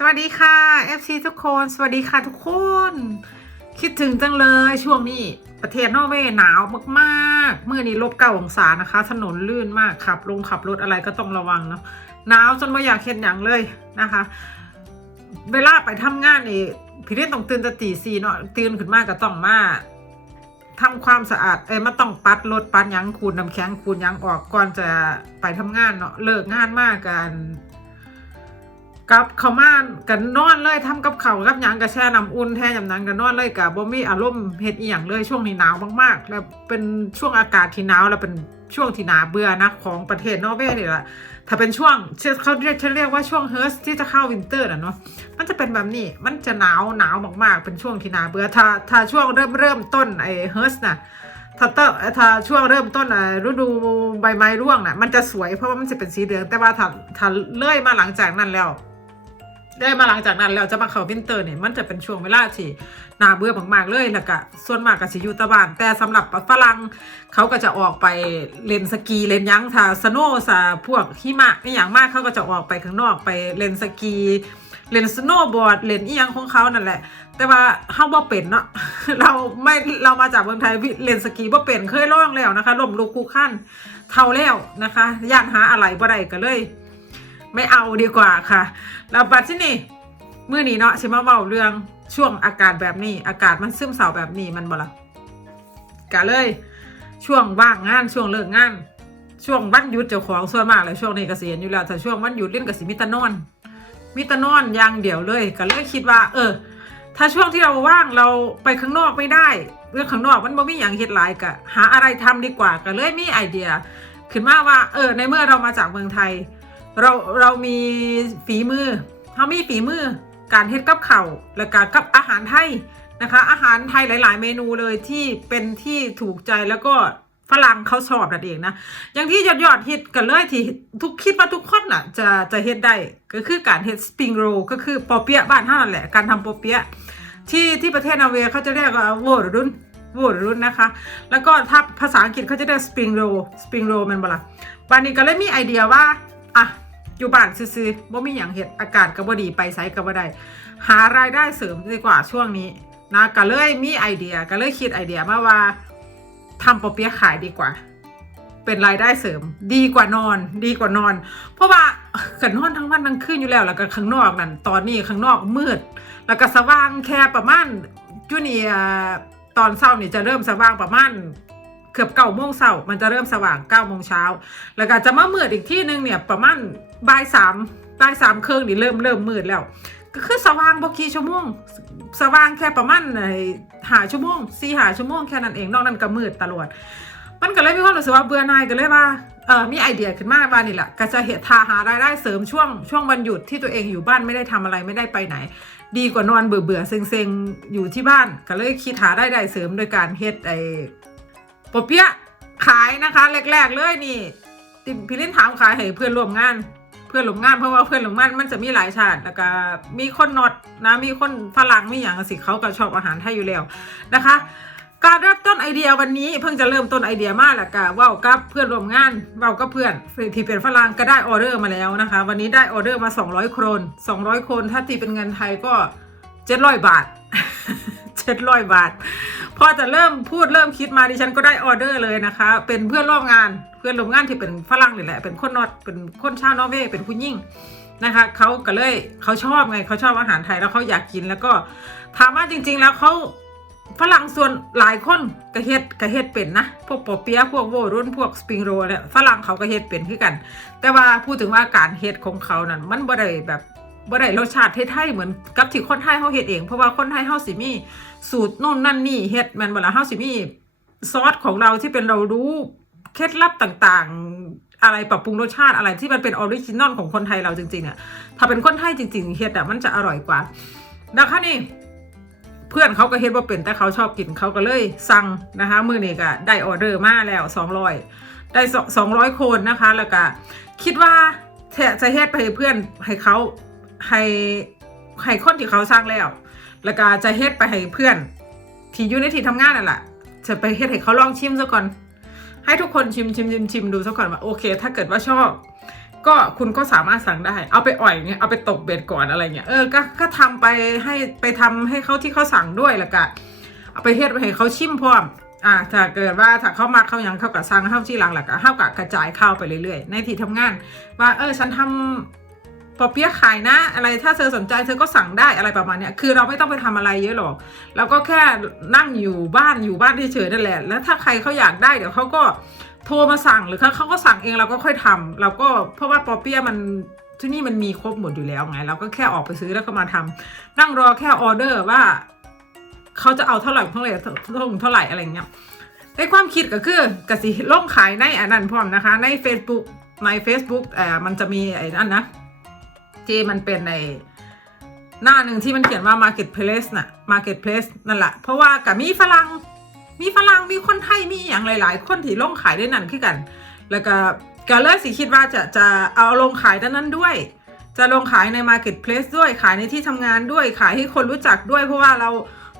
สวัสดีค่ะ FC ทุกคน สวัสดีค่ะทุกคน คิดถึงจังเลยช่วงนี้ประเทศนอร์เวย์หนาวมากๆเมื่อนี้ลบเก้าองศานะคะ ถนนลื่นมากขับลงขับรถอะไรก็ต้องระวังเนาะหนาวจนไม่อยากเห็นอย่างเลยนะคะ เวลาไปทำงานนี่พี่เล่นต้องตื่นแต่ตีสี่เนาะตื่นขึ้นมากก็ต้องมาทำความสะอาดเอ้ยมันต้องปัดรถปัดยังคูนน้ำแข็งคูนยังออกก่อนจะไปทำงานเนาะเลิกงานมากกัน กับเขาม่านกันนอนเลยทำกับเขากับยังกับแช่น้ำอุ่นแท้ยำนังกันนอนเลยกับบ่มีอารมณ์เฮ็ดอีหยังเลยช่วงนี้หนาวมากๆ แล้วเป็นช่วงอากาศที่หนาวแล้วเป็นช่วงที่หนาเบื่อนะของประเทศนอร์เวย์นี่แหละถ้าเป็นช่วงเขาเรียกเขาเรียกว่าช่วงเฮิร์สที่จะเข้าวินเตอร์นะเนาะมันจะเป็นแบบนี้มันจะหนาวหนาวมากๆ เป็นช่วงที่หนาเบื่อถ้าถ้าช่วงเริ่มเริ่มต้นไอ้เฮิร์สน่ะถ้าเตถ้าช่วงเริ่มต้นฤดูใบไม้ร่วงน่ะมันจะสวยเพราะว่ามันจะเป็นสีเหลืองแต่ว่าถ้าถ้าเลื่อยมาหลังจากนั้นแล้ว เลื่อยมาหลังจากนั้นแล้วจะมาเข้าวินเตอร์เนี่ยมันจะเป็นช่วงเวลาที่น่าเบื่อมากๆเลยแล้วก็ส่วนมากก็สิอยู่ตะบาน แต่สำหรับฝรั่งเขาก็จะออกไปเล่นสกีเล่นยังถ้าสโนว์ซาพวกหิมะอย่างมากเขาก็จะออกไปข้างนอกไปเล่นสกีเล่นสโนว์บอร์ดเล่นอีหยังของเขานั่นแหละ แต่ว่าเฮาบ่เป็นเนาะเราไม่เรามาจากเมืองไทยเล่นสกีบ่เป็นเคยล่องแล้วนะคะล่มลุกคลุกขั้นเท่าแล้วนะคะย่านหาอะไรบ่ได้ก็เลย ไม่เอาดีกว่าค่ะแล้วบัดที่นี่เมื้อนี้เนาะสิมาเว้าเรื่องช่วงอากาศแบบนี้ อากาศมันซึมเศร้าแบบนี้มันบ่ละก็เลย ช่วงว่างงานช่วงเลิกงาน ช่วงวันหยุดเจ้าของส่วนมากเลยช่วงนี้เกษียณอยู่แล้วแต่ช่วงวันหยุดเล่นก็สิมีแต่นอนมีแต่นอนอย่างเดียวเลยก็เลยคิดว่า เออ ถ้าช่วงที่เราว่างเราไปข้างนอกไม่ได้เรื่องข้างนอกมันบ่มีอย่างเฮ็ดหลายกะหาอะไรทำดีกว่าก็เลยมีไอเดีย ขึ้นมาว่า เออ ในเมื่อเรามาจากเมืองไทย เราเรามีฝีมือเรามีฝีมือการเฮ็ดกับข้าและการกับอาหารไทยนะคะ อาหารไทยหลาย ๆ เมนูเลยที่เป็นที่ถูกใจแล้วก็ฝรั่งเขาชอบนั่นเองนะ อย่างที่ยอดยอดฮิตกันเลยที่ทุกคิดว่าทุกคนน่ะจะจะเฮ็ดได้ก็คือการเฮ็ดสปริงโรก็คือปอเปี๊ยะบ้านท่านั่นแหละการทำปอเปี๊ยะที่ที่ประเทศนอร์เวย์เขาจะเรียกว่าวอร์รุนวอร์รุนนะคะ แล้วก็ถ้าภาษาอังกฤษเขาจะเรียกสปริงโรสปริงโรมันบ่ล่ะวันนี้ก็เลยมีไอเดียว่าอะ อยู่บ้านซื่อๆบ่มีหยังเฮ็ดอากาศก็บ่ดีไปไสก็บ่ได้หารายได้เสริมดีกว่าช่วงนี้นะก็เลยมีไอเดียก็เลยคิดไอเดียมาว่าทำปอเปี๊ยะขายดีกว่า เป็นรายได้เสริม ดีกว่านอน ดีกว่านอน เพราะว่ากันนอนทั้งวันทั้งคืนอยู่แล้ว แล้วก็ข้างนอกนั่นตอนนี้ข้างนอกมืด แล้วก็สว่างแค่ประมาณจุนี่ตอนเช้านี่จะเริ่มสว่างประมาณ กือบเก้าโมงเช้ามันจะเริ่มสว่างเก้าโมงเช้าแล้วก็จะมามืดอีกที่หนึงเนี่ยประมาณบ่ายสามบ่ายสามเครึ่องนี่เริ่มเริ่มมืดแล้ว ก็คือสว่างบกี่ชั่วโมงสว่างแค่ประมาณหาชั่วโมงสี่หาชั่วโมงแค่นั้นเองนอกนั้นก็มืดตลอดมันก็เลยมีความรู้สึกว่าเบื่อหน่ายก็เลยว่าเออมีไอเดียขึ้นมาว่านี่แหละก็จะเหตุทาหารายได้เสริมช่วงช่วงวันหยุดที่ตัวเองอยู่บ้านไม่ได้ทำอะไรไม่ได้ไปไหน ดีกว่านอนเบื่อเบื่อๆเซ็งอยู่ที่บ้านก็เลยคิดหารายได้เสริมโดยการเฮ็ดไอ ปอเปี๊ยะขายนะคะแรกๆเลยนี่ติพี่ลินถามขายให้เพื่อนร่วมงาน เพื่อนร่วมงานเพราะว่าเพื่อนร่วมงานมันจะมีหลายชาติแล้วก็มีคนนอดนะมีคนฝรั่งมีอย่างสิเขาก็ชอบอาหารไทยอยู่แล้วนะคะการเริ่มต้นไอเดียวันนี้เพิ่งจะเริ่มต้นไอเดียมากแหละกะว่ากับเพื่อนร่วมงานว่ากับเพื่อนที่เป็นฝรั่งก็ได้ออเดอร์มาแล้วนะคะ วันนี้ได้ออเดอร์มา 200โครน200 คนถ้าตีเป็นเงินไทยก็ 700 บาท 700บาท พอจะเริ่มพูดเริ่มคิดมาดิฉันก็ได้ออเดอร์เลยนะคะ เป็นเพื่อนร่วมงานเพื่อนร่วมงานที่เป็นฝรั่งนี่แหละ เป็นคนนอดเป็นคนชาวนอร์เวย์เป็นผู้ยิ่งนะคะเขาก็เลยเขาชอบไงเขาชอบอาหารไทยแล้วเขาอยากกินแล้วก็ถามว่าจริง ๆ แล้วเขาฝรั่งส่วนหลายคนกระเฮ็ดกระเฮ็ดเป็นนะ พวกปอเปี๊ยะพวกโวรุ่นพวกสปริงโรเนี่ยฝรั่งเขาก็เฮ็ดเป็นคือกัน แต่ว่าพูดถึงว่าการเฮ็ดของเขานั้นมันบ่ได้แบบ บ่ได้รสชาติไทยๆเหมือนกับที่คนไทยเขาเฮ็ดเอง เพราะว่าคนไทยเฮาสิมี สูตรโน่นนั่นนี่เฮ็ดแมันบ่ล่ะเฮาสิมีซอสของเราที่เป็นเรารู้เคล็ดลับต่างๆ อะไรปรับปรุงรสชาติอะไรที่มันเป็นออริจินอลของคนไทยเราจริงๆอะถ้าเป็นคนไทยจริงๆเฮ็ดอะมันจะอร่อยกว่านะคะนี่เพื่อนเขาก็เฮ็ดว่าเป็นแต่เขาชอบกินเขาก็เลยสั่งนะคะมือนี้ก็ได้ออเดอร์มาแล้ว 200 ได้ 200 คนนะคะ แล้วก็คิดว่าจะจะเฮ็ดไปให้เพื่อนให้เขา ให้ให้คนที่เขาสร้างแล้ว แล้วก็จะเฮ็ดไปให้เพื่อน ที่อยู่ในที่ทำงานนั่นแหละจะไปเฮ็ดให้เขาลองชิมซะก่อน ให้ทุกคนชิมชิมชิมชิมดูซะก่อนว่าโอเค ถ้าเกิดว่าชอบ ก็คุณก็สามารถสั่งได้ เอาไปอ่อยเงี้ยเอาไปตกเบ็ดก่อนอะไรเงี้ยเออก็ก็ทำไปให้ไปทำให้เขาที่เขาสั่งด้วยแล้วก็เอาไปเฮ็ดไปให้เขาชิมพร้อมอ่าถ้าเกิดว่าถ้าเขามาเขายังเข้ากับสั่งเข้าที่หลังแล้วก็เข้ากับกระจายเข้าไปเรื่อยๆ ในที่ทำงาน ว่าเออฉันทำ ปอเปี๊ยะขายนะ อะไรถ้าเธอสนใจเธอก็สั่งได้อะไรประมาณเนี้ยคือเราไม่ต้องไปทำอะไรเยอะหรอกเราก็แค่นั่งอยู่บ้านอยู่บ้านเฉยๆนั่นแหละ แล้วถ้าใครเขาอยากได้เดี๋ยวเขาก็โทรมาสั่งหรือเขาเขาก็สั่งเองเราก็ค่อยทำเราก็เพราะว่าปอเปี๊ยะมันที่นี่มันมีครบหมดอยู่แล้วไง เราก็แค่ออกไปซื้อแล้วก็มาทำนั่งรอแค่ออเดอร์ว่าเขาจะเอาเท่าไหร่เท่าไหร่เท่าเท่าไหร่อะไรเงี้ยในความคิดก็คือกสิลงขายในอันนั้นพร้อมนะคะ ใน Facebook ใน Facebook เอ่อมันจะมีไอ้นั่นนะ ที่มันเป็นในหน้าหนึ่งที่มันเขียนว่า marketplace น่ะ marketplace นั่นแหละเพราะว่ากับมีฝรั่งมีฝรั่งมีคนไทยมีอย่างหลาย ๆ คนที่ลงขายได้นั่นคือกัน แล้วก็ก็เลยสิคิดว่าจะจะเอาลงขายด้านนั้นด้วย จะลงขายใน marketplace ด้วยขายในที่ทำงานด้วยขายให้คนรู้จักด้วย เพราะว่าเรา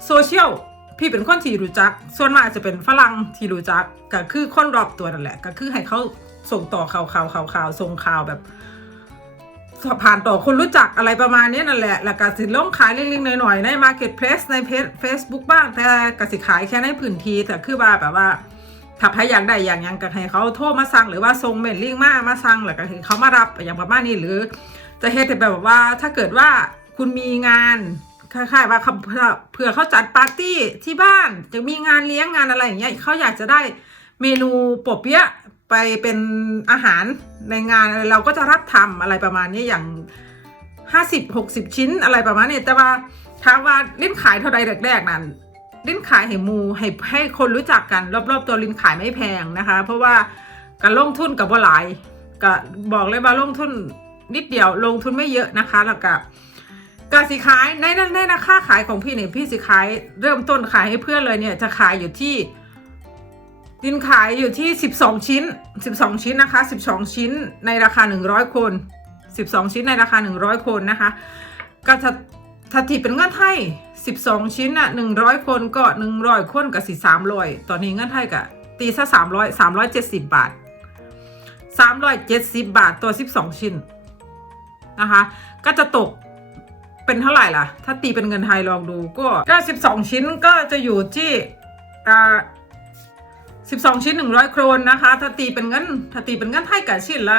โซเชียลพี่เป็นคนที่รู้จัก ส่วนมากจะเป็นฝรั่งที่รู้จักก็คือคนรอบตัวนั่นแหละ ก็คือให้เขาส่งต่อข่าวข่าวข่าวข่าวส่งข่าวแบบ ผ่านต่อคนรู้จักอะไรประมาณนี้นั่นแหละ แล้วก็สิลงขายเล็กๆหน่อยๆใน Marketplace ในเพจ Facebook บ้าง แต่กสิขายแค่ในพื้นที่แต่คือว่าแบบว่าถ้าใครอยากได้อย่างหยังก็ให้เขาโทรมาสั่งหรือว่าส่งเมลลิงมามาสั่งแล้วก็ให้เขามารับอย่างประมาณนี้หรือ จะเฮ็ดแบบว่าถ้าเกิดว่าคุณมีงานคล้ายๆว่าเผื่อเขาจัดปาร์ตี้ที่บ้านจะมีงานเลี้ยงงานอะไรอย่างเงี้ยเขาอยากจะได้เมนูปอเปี๊ยะ ไปเป็นอาหารในงานอะไรเราก็จะรับทำอะไรประมาณนี้อย่างห้าสิบหกสิบชิ้นอะไรประมาณนี้แต่ว่าถามว่าลิ้นขายเท่าใดแรกๆนั้นลิ้นขายให้มูให้ให้คนรู้จักกัน รอบๆตัวลิ้นขายไม่แพงนะคะ เพราะว่าการลงทุนกับว่าหลายก็บอกเลยว่าลงทุนนิดเดียวลงทุนไม่เยอะนะคะแล้วก็การสิขายในนั้นในราคาขายของพี่เนี่ยพี่สิขายเริ่มต้นขายให้เพื่อนเลยเนี่ยจะขายอยู่ที่ ดินขายอยู่ที่ 12 ชิ้น 12 ชิ้นนะคะ 12 ชิ้นในราคา 100 คน 12 ชิ้นในราคา 100 คนนะคะก็ถ้าถ้าที่เป็นเงินไทย12 ชิ้นอะ100 คนก็ 100 คนกับสิ300ตอนนี้เงินไทยก็ตีซะ300 370 บาท 370 บาทตัว 12 ชิ้นนะคะ ก็จะตกเป็นเท่าไหร่ล่ะ ถ้าตีเป็นเงินไทยลองดูก็ก็12 ชิ้นก็จะอยู่ที่อ่า 12 ชิ้น 100 โครนนะคะ ถ้าตีเป็นเงินถ้าตีเป็นเงินไทยกับชิ้นละ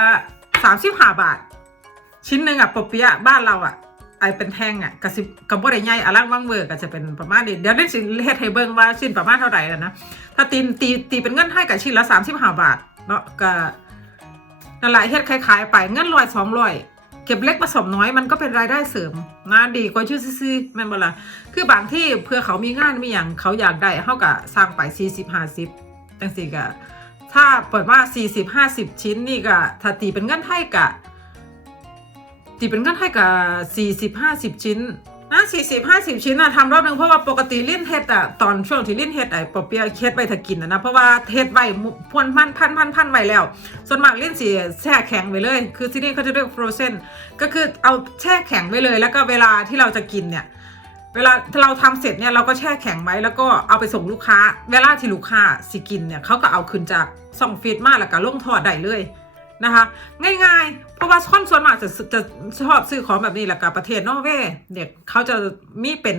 35 บาท ชิ้นหนึ่งอะปอเปียะบ้านเราอะไอเป็นแท่งอะกระสิบกับบ่ได้ใหญ่อลังว่างเวอร์ก็จะเป็นประมาณนี้เดี๋ยวได้สิเฮ็ดให้เบิ่งว่าชิ้นประมาณเท่าไหร่แล้วนะ ถ้าตีตีตีเป็นเงินไทยกับชิ้นละ 35 บาทเนาะก็นั่นแหละเฮ็ดคล้ายๆไปเงินร้อยสองร้อยเก็บเล็กผสมน้อยมันก็เป็นรายได้เสริมนะดีกว่าชื่อซื่อแม่นบ่ล่ะคือบางที่เพื่อเขามีงานมีอย่างเขาอยากได้เฮาก็สร้างไป40 50 จังสี่กะถ้าเปิดว่าสี่สิบห้าสิบชิ้นนี่ก็ถ้าตีเป็นเงินไทยกะตีเป็นเงินไทยกะสี่สิบห้าสิบชิ้นนะสี่สิบห้าสิบชิ้นอะทำรอบหนึ่งเพราะว่าปกติลิ้นเฮ็ดอะตอนช่วงที่ลิ้นเฮ็ดไอ้ปอเปียะเฮ็ดไว้ถ้ากินอะนะเพราะว่าเฮ็ดไว้พวนพันพันพันพันไว้แล้ว ส่วนมากลิ้นสีแช่แข็งไว้เลย คือที่นี่เขาจะเรียกฟรอเซนก็คือเอาแช่แข็งไว้เลย แล้วก็เวลาที่เราจะกินเนี่ย เวลาเราทำเสร็จเนี่ยเราก็แช่แข็งไว้แล้วก็เอาไปส่งลูกค้า เวลาที่ลูกค้าสิกินเนี่ยเขาก็เอาขึ้นจากซ่องฟีดมาแล้วก็ลงทอดได้เลยนะคะ ง่ายๆ เพราะว่าคนส่วนมากจะจะชอบซื้อของแบบนี้แหละกับประเทศนอร์เวย์เด็กเขาจะมีเป็น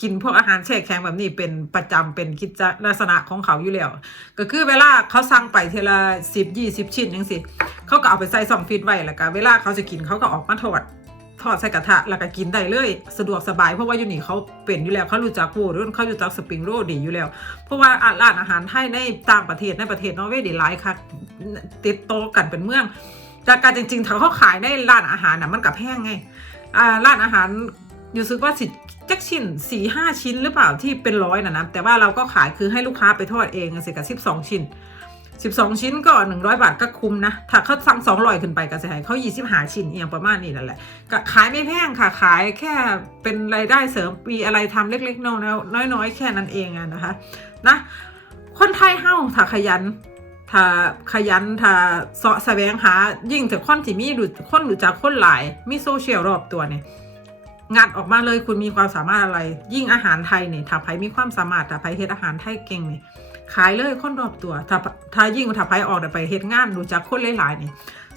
กินพวกอาหารแช่แข็งแบบนี้เป็นประจำเป็นกิจลักษณะของเขาอยู่แล้ว ก็คือเวลาเขาสั่งไปเทละสิบยี่สิบชิ้นยังสิเขาก็เอาไปใส่ซ่องฟีดไว้แล้วก็เวลาเขาจะกินเขาก็ออกมาทอด ทอดใส่กระทะแล้วก็กินได้เลย สะดวกสบายเพราะว่าอยู่นี่เขาเป็นอยู่แล้วเขารู้จักโวรุ่นเขารู้จักสปริงโรดีอยู่แล้ว เพราะว่าร้านอาหารไทยในต่างประเทศในประเทศนอร์เวย์ดีหลายค่ะติดโตะกันเป็นเมืองจากการจริงๆถ้าเขาขายในร้านอาหารน่ะมันกับแพงไงอ่าร้านอาหารอยู่ซึกว่าสิจักชิ้นสี่ห้าชิ้นหรือเปล่าที่เป็นร้อยนะนะแต่ว่าเราก็ขายคือให้ลูกค้าไปทอดเองสิกับสิบสองชิ้น 12 ชิ้นก็ 100 บาทก็คุ้มนะ ถ้าเขาสั่ง200ขึ้นไปก็จะให้เขา25ชิ้นเอียงประมาณนี้นั่นแหละก็ขายไม่แพงค่ะ ขายแค่เป็นรายได้เสริมปีอะไรทำเล็กๆน้อยๆ แค่นั้นเองอะนะคะนะคนไทยเฮ้าถ้าขยันถ้าขยันถ้าเสาะแสวงหายิ่งแต่คนที่มีดูคนรู้จักคนหลาย มีโซเชียลรอบตัวเนี่ยงัดออกมาเลยคุณมีความสามารถอะไร ยิ่งอาหารไทยเนี่ยถ้าใครมีความสามารถถ้าใครเฮ็ดอาหารไทยเก่งเนี่ย ขายเลยคนรอบตัว ถ้าถ้ายิ่งถ้าไปออกได้ไปเฮ็ดงานรู้จักคนหลายๆนี่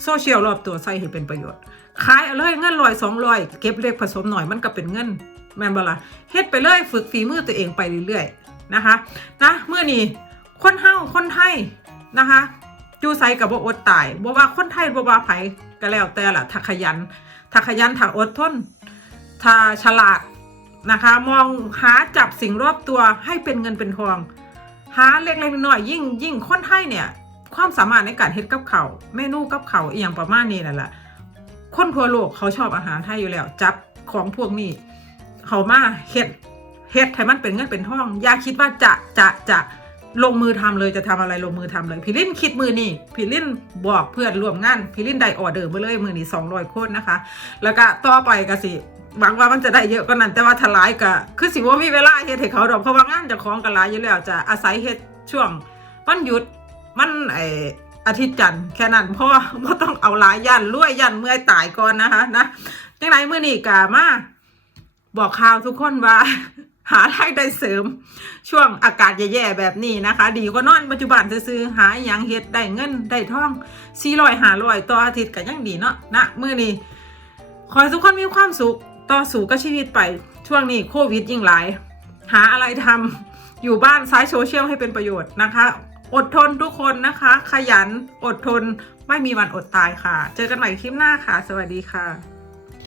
โซเชียลรอบตัวใส่ให้เป็นประโยชน์ ขายเอาเลยเงินลอยสองลอยเก็บเล็กผสมหน่อยมันก็เป็นเงินแม่นบ่ล่ะเฮ็ดไปเลยฝึกฝีมือตัวเองไปเรื่อยๆนะคะนะเมื่อนี้คนเฮาคนไทยนะคะอยู่ไสกับบ่อดตายบ่ว่าคนไทยบ่ว่าไผก็แล้วแต่ล่ะถ้าขยันถ้าขยันถ้าอดทนถ้าฉลาดนะคะ มองหาจับสิ่งรอบตัวให้เป็นเงินเป็นทอง หาเล็กๆน้อยๆยิ่งยิ่งคนไทยเนี่ย ความสามารถในการเฮ็ดกับเขาเมนูกับเขาอหย่างประมาณนี้นั่นแหละคนทั่วโลกเขาชอบอาหารไทยอยู่แล้ว จับของพวกนี้ เขามาเฮ็ดเฮ็ดให้มันเป็นเงินเป็นทองอย่าคิดว่าจะจะจะลงมือทำเลยจะทำอะไรลงมือทำเลยพี่ลินคิดมือนี่พี่ลินบอกเพื่อนร่วมงานพี่ลินได้ออเดอร์มาเลยมือนี่สองร้อยคนนะคะ แล้วก็ต่อไปก็สิ หวังว่ามันจะได้เยอะกว่านั้นแต่ว่าทลายก็คือสิว่ามีเวลาเฮ็ดให้เขาดอกเพราะว่างานจะของกันหลายอยู่แล้วจะอาศัยเฮ็ดช่วงวันหยุดมันไออาทิตย์จันทร์แค่นั้นเพราะว่าบ่ต้องเอาหลายยันรวยยันเมื่อยตายก่อนนะคะนะจังไรมื้อนี้ก็มาบอกข่าวทุกคนว่าหารายได้เสริม ช่วงอากาศแย่ๆแบบนี้นะคะ ดีกว่านอนปัจจุบันซื้อหาอหยังเฮ็ดได้เงินได้ทอง400 500ต่ออาทิตย์ก็ยังดีเนาะนะมื้อนี้ขอให้ทุกคนมีความสุข ต่อสู่กับชีวิตไปช่วงนี้โควิดยิ่งหลาย หาอะไรทำอยู่บ้านซ้ายโซเชียลให้เป็นประโยชน์นะคะ อดทนทุกคนนะคะ ขยันอดทนไม่มีวันอดตายค่ะ เจอกันใหม่คลิปหน้าค่ะ สวัสดีค่ะ